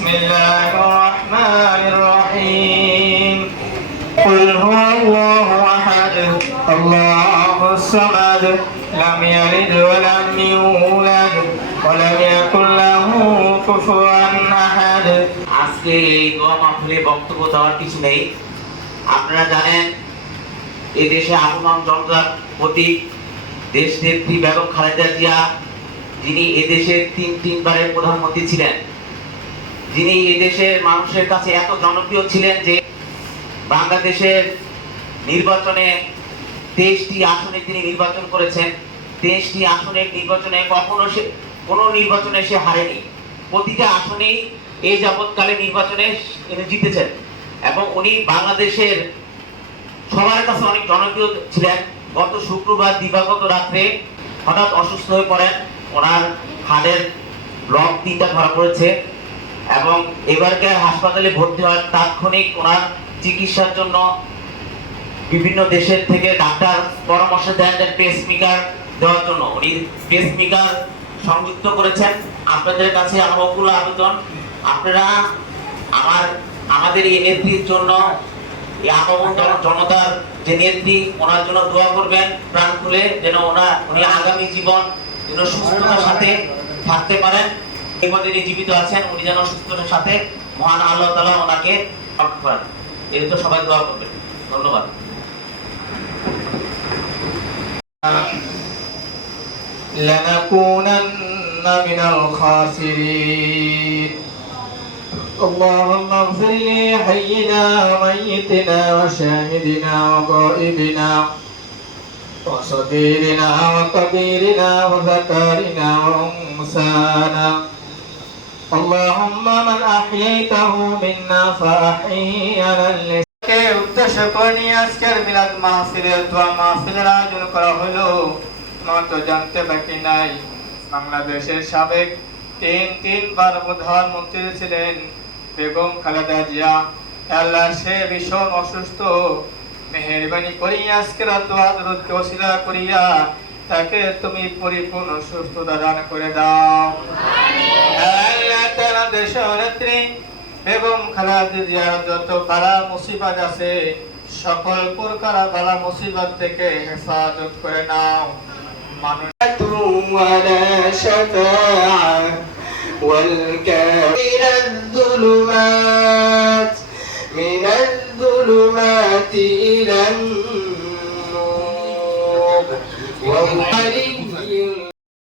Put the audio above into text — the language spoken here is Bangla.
بسم الله الرحمن الرحيم قل هو الله الله الصمد لم يلد ولم يولد ولم يكن له كفوا আজকে এই দোয়া মাহফিলে বক্তব্য দেওয়ার কিছু নেই। আপনারা জানেন এই দেশে আপন জনতার প্রতি দেশ নেত্রী বেগম খালেদা জিয়া, যিনি এদেশের তিন তিনবারের প্রধানমন্ত্রী ছিলেন। যিনি এই দেশের মানুষের কাছে এত জনপ্রিয় ছিলেন যে বাংলাদেশের নির্বাচনে তেইশটি আসনে তিনি নির্বাচন করেছেন। তেইশটি আসনের নির্বাচনে কখনো সে, কোনো নির্বাচনে সে হারেনি। প্রতিটা আসনেই এই যাবৎকালে নির্বাচনে জিতেছেন এবং উনি বাংলাদেশের সবার কাছে অনেক জনপ্রিয় ছিলেন। গত শুক্রবার দিবাগত রাত্রে হঠাৎ অসুস্থ হয়ে পড়েন। ওনার হাড়ের ব্লক তিনটা ধরা পড়েছে। এবং এবারকার হাসপাতালে ভর্তি হওয়ার তাৎক্ষণিক ওনার চিকিৎসার জন্য বিভিন্ন দেশের থেকে ডাক্তার পরামর্শ দেন যে পেসমেকার দেওয়ার জন্য। উনি পেসমেকার সংযুক্ত করেছেন। আপনাদের কাছে আমার অকুল আবেদন। আপনারা আমার, আমাদের এই নেত্রীর জন্য, এই আগমন জন- জনতার যে নেত্রী, ওনার জন্য দোয়া করবেন প্রাণ খুলে, যেন ওনার, উনি আগামী জীবন যেন সুস্থতার সাথে থাকতে পারেন। এই পথে যিনি জীবিত আছেন উনি যেন সুস্থতার সাথে মহান আল্লাহ তালা ওনাকে রক্ষা করেন এই তো সবাই দোয়া করবেন ধন্যবাদ لنكونن من الخاسرين اللهم اغفر لحينا وميتنا وشاهدنا وغائبنا وصغيرنا وكبيرنا وذكرنا وانثانا اللهم من احييته منا فاحيه على কে উদ্দেশ্য করে নিয়ে আজকের মিলাদ মাহফিলের দোয়া মাহফিলের আয়োজন করা হলো তোমার তো জানতে বাকি নাই বাংলাদেশের সাবেক তিন তিনবার প্রধানমন্ত্রী ছিলেন বেগম খালেদা জিয়া আল্লাহ সে ভীষণ অসুস্থ মেহরবানি করিয়া আজকের দোয়া দরুদকে ওসিলা করিয়া তাকে তুমি পরিপূর্ণ সুস্থতা দান করে দাও বেগম খালেদা জিয়ার যত বালা মুসিবত আছে সকল প্রকার বালা মুসিবত থেকে হেফাজত করে নাও মানুষ ولا شفاعة والكافر الظلمات من الظلمات إلى النور وهو